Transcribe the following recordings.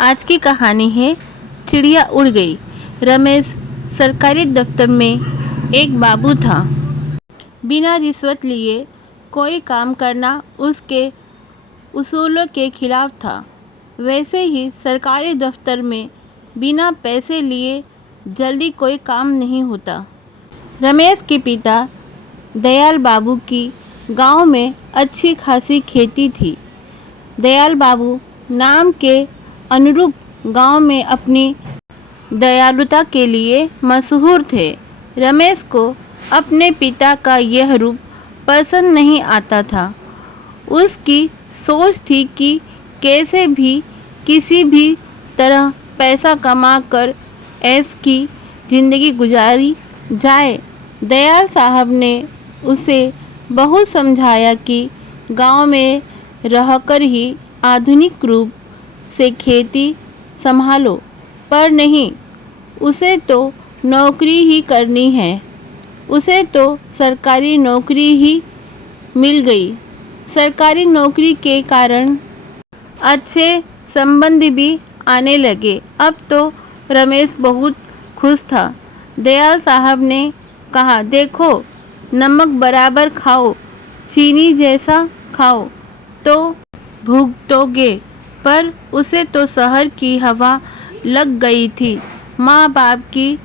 आज की कहानी है चिड़िया उड़ गई। रमेश सरकारी दफ्तर में एक बाबू था। बिना रिश्वत लिए कोई काम करना उसके उसूलों के खिलाफ था। वैसे ही सरकारी दफ्तर में बिना पैसे लिए जल्दी कोई काम नहीं होता। रमेश के पिता दयाल बाबू की गांव में अच्छी खासी खेती थी। दयाल बाबू नाम के अनुरूप गांव में अपनी दयालुता के लिए मशहूर थे। रमेश को अपने पिता का यह रूप पसंद नहीं आता था। उसकी सोच थी कि कैसे भी किसी भी तरह पैसा कमाकर ऐश की जिंदगी गुजारी जाए। दयाल साहब ने उसे बहुत समझाया कि गांव में रहकर ही आधुनिक रूप से खेती संभालो, पर नहीं, उसे तो नौकरी ही करनी है। उसे तो सरकारी नौकरी ही मिल गई। सरकारी नौकरी के कारण अच्छे संबंध भी आने लगे। अब तो रमेश बहुत खुश था। दयाल साहब ने कहा, देखो, नमक बराबर खाओ, चीनी जैसा खाओ तो भुगतोगे। पर उसे तो शहर की हवा लग गई थी। माँ बाप की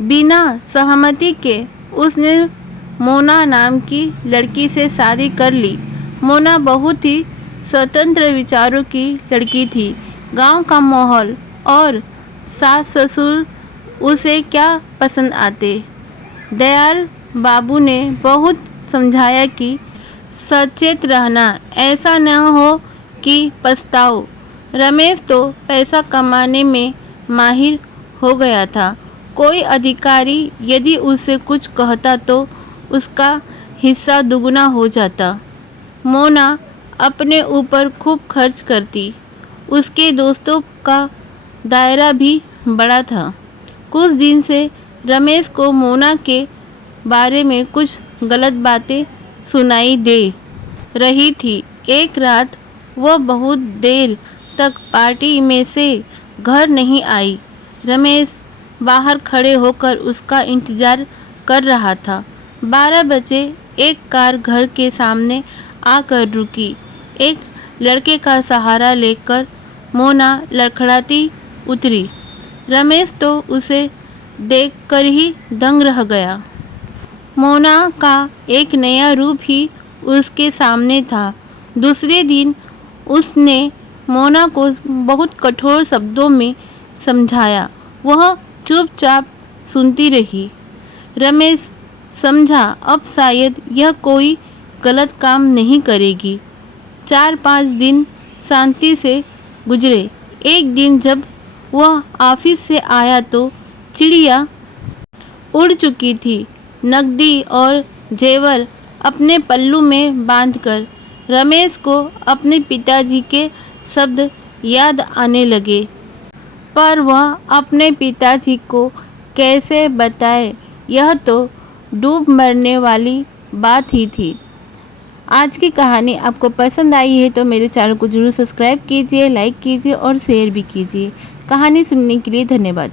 बिना सहमति के उसने मोना नाम की लड़की से शादी कर ली। मोना बहुत ही स्वतंत्र विचारों की लड़की थी। गांव का माहौल और सास ससुर उसे क्या पसंद आते। दयाल बाबू ने बहुत समझाया कि सचेत रहना, ऐसा न हो कि पछताओ। रमेश तो पैसा कमाने में माहिर हो गया था। कोई अधिकारी यदि उसे कुछ कहता तो उसका हिस्सा दुगना हो जाता। मोना अपने ऊपर खूब खर्च करती। उसके दोस्तों का दायरा भी बड़ा था। कुछ दिन से रमेश को मोना के बारे में कुछ गलत बातें सुनाई दे रही थी। एक रात वह बहुत देर तक पार्टी में से घर नहीं आई। रमेश बाहर खड़े होकर उसका इंतजार कर रहा था। 12 बजे एक कार घर के सामने आकर रुकी। एक लड़के का सहारा लेकर मोना लड़खड़ाती उतरी। रमेश तो उसे देखकर ही दंग रह गया। मोना का एक नया रूप ही उसके सामने था। दूसरे दिन उसने मोना को बहुत कठोर शब्दों में समझाया। वह चुपचाप सुनती रही। रमेश समझा अब शायद यह कोई गलत काम नहीं करेगी। 4-5 दिन शांति से गुजरे। एक दिन जब वह ऑफिस से आया तो चिड़िया उड़ चुकी थी। नकदी और जेवर अपने पल्लू में बांधकर रमेश को अपने पिताजी के शब्द याद आने लगे। पर वह अपने पिताजी को कैसे बताए, यह तो डूब मरने वाली बात ही थी। आज की कहानी आपको पसंद आई है तो मेरे चैनल को जरूर सब्सक्राइब कीजिए, लाइक कीजिए और शेयर भी कीजिए। कहानी सुनने के लिए धन्यवाद।